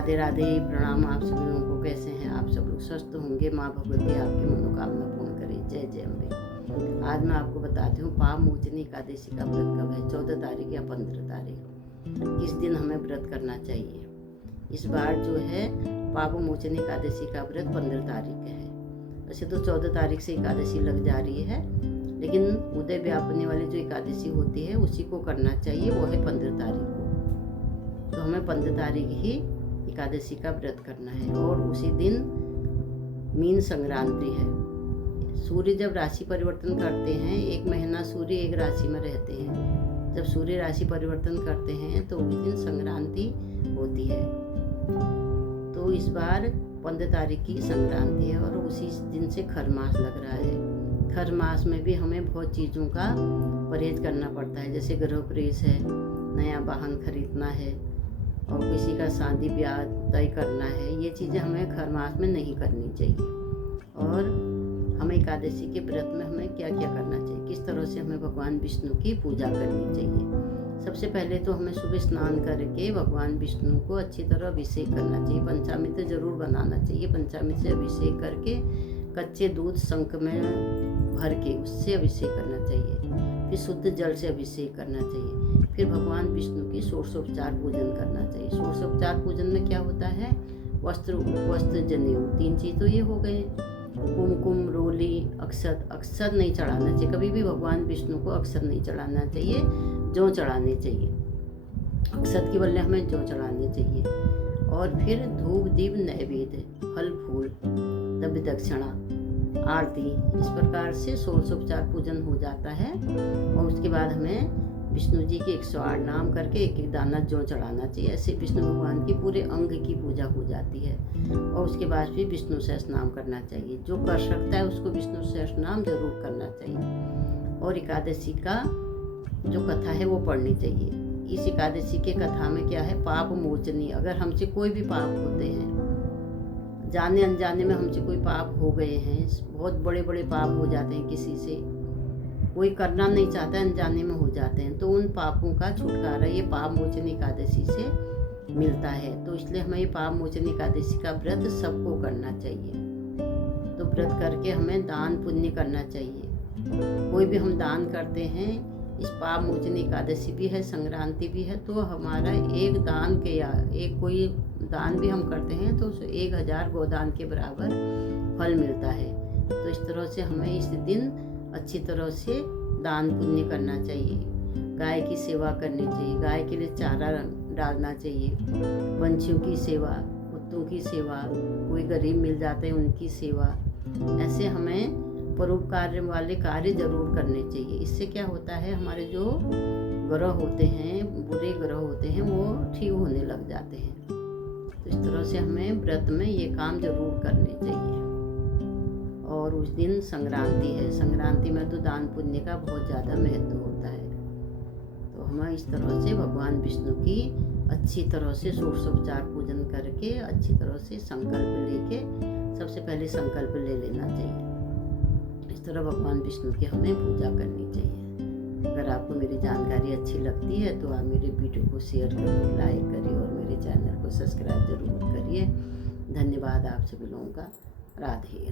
राधे राधे, प्रणाम आप सभी लोगों को। कैसे हैं आप सब लोग? स्वस्थ होंगे। माँ भगवती आपकी मनोकामना पूर्ण करे। जय जय अम्बे। आज मैं आपको बताती हूँ पाप मोचनी एकादशी का व्रत कब है, 14 तारीख या 15 तारीख। किस दिन हमें व्रत करना चाहिए। इस बार जो है पाप मोचनी एकादशी का व्रत 15 तारीख है। वैसे तो 14 तारीख से एकादशी लग जा रही है, लेकिन उदय व्यापने वाली जो एकादशी होती है उसी को करना चाहिए, वो है 15 तारीख को। तो हमें 15 तारीख ही एकादशी का व्रत करना है। और उसी दिन मीन संक्रांति है। सूर्य जब राशि परिवर्तन करते हैं, एक महीना सूर्य एक राशि में रहते हैं। जब सूर्य राशि परिवर्तन करते हैं तो उस दिन संक्रांति होती है। तो इस बार 15 तारीख की संक्रांति है और उसी दिन से खर मास लग रहा है। खर मास में भी हमें बहुत चीज़ों का परहेज करना पड़ता है, जैसे गृह प्रवेश है, नया वाहन खरीदना है और किसी का शादी ब्याह तय करना है। ये चीज़ें हमें खर मास में नहीं करनी चाहिए। और हमें एकादशी के व्रत में हमें क्या क्या करना चाहिए, किस तरह से हमें भगवान विष्णु की पूजा करनी चाहिए। सबसे पहले तो हमें सुबह स्नान करके भगवान विष्णु को अच्छी तरह अभिषेक करना चाहिए। पंचामृत जरूर बनाना चाहिए। पंचामृत से अभिषेक करके कच्चे दूध शंख में भर के उससे अभिषेक करना चाहिए। फिर शुद्ध जल से अभिषेक करना चाहिए। फिर भगवान विष्णु की षोडशोपचार पूजन करना चाहिए। षोडशोपचार पूजन में क्या होता है, वस्त्र उपवस्त्र जनेऊ, 3 चीज़ तो ये हो गए। कुमकुम, रोली, अक्षत। अक्षत नहीं चढ़ाना चाहिए, कभी भी भगवान विष्णु को अक्षत नहीं चढ़ाना चाहिए, जौ चढ़ाने चाहिए। अक्षत के बदले हमें जौ चढ़ाने चाहिए। और फिर धूप दीप नैवेद्य, फल फूल, तब दक्षिणा, आरती। इस प्रकार से षोडशोपचार पूजन हो जाता है। और उसके बाद हमें विष्णु जी के 108 नाम करके एक एक दाना जौ चढ़ाना चाहिए। ऐसे विष्णु भगवान की पूरे अंग की पूजा हो जाती है। और उसके बाद भी विष्णु सहस्रनाम करना चाहिए। जो कर सकता है उसको विष्णु सहस्रनाम जरूर करना चाहिए। और एकादशी का जो कथा है वो पढ़नी चाहिए। इस एकादशी के कथा में क्या है, पाप मोचनी। अगर हमसे कोई भी पाप होते हैं, जाने अनजाने में हमसे कोई पाप हो गए हैं, बहुत बड़े बड़े पाप हो जाते हैं, किसी से कोई करना नहीं चाहता, अनजाने में हो जाते हैं, तो उन पापों का छुटकारा ये पाप मोचनी एकादशी से मिलता है। तो इसलिए हमें ये पाप मोचनी एकादशी का व्रत सबको करना चाहिए। तो व्रत करके हमें दान पुण्य करना चाहिए। कोई भी हम दान करते हैं, इस पाप मोचनी एकादशी भी है, संक्रांति भी है, तो हमारा एक दान के या एक कोई दान भी हम करते हैं तो 1000 गोदान के बराबर फल मिलता है। तो इस तरह से हमें इस दिन अच्छी तरह से दान पुण्य करना चाहिए। गाय की सेवा करनी चाहिए, गाय के लिए चारा डालना चाहिए, पंछियों की सेवा, कुत्तों की सेवा, कोई गरीब मिल जाते हैं उनकी सेवा। ऐसे हमें परोपकार वाले कार्य जरूर करने चाहिए। इससे क्या होता है, हमारे जो ग्रह होते हैं, बुरे ग्रह होते हैं, वो ठीक होने लग जाते हैं। तो इस तरह से हमें व्रत में ये काम जरूर करने चाहिए। और उस दिन संक्रांति है। संक्रांति में तो दान पुण्य का बहुत ज़्यादा महत्व होता है। तो हमें इस तरह से भगवान विष्णु की अच्छी तरह से षोडशोपचार पूजन करके अच्छी तरह से संकल्प लेके, सबसे पहले संकल्प ले लेना चाहिए। इस तरह भगवान विष्णु की हमें पूजा करनी चाहिए। अगर आपको मेरी जानकारी अच्छी लगती है तो आप मेरे वीडियो को शेयर करिए, लाइक करिए और मेरे चैनल को सब्सक्राइब जरूर करिए। धन्यवाद आप सभी लोगों का। राधे।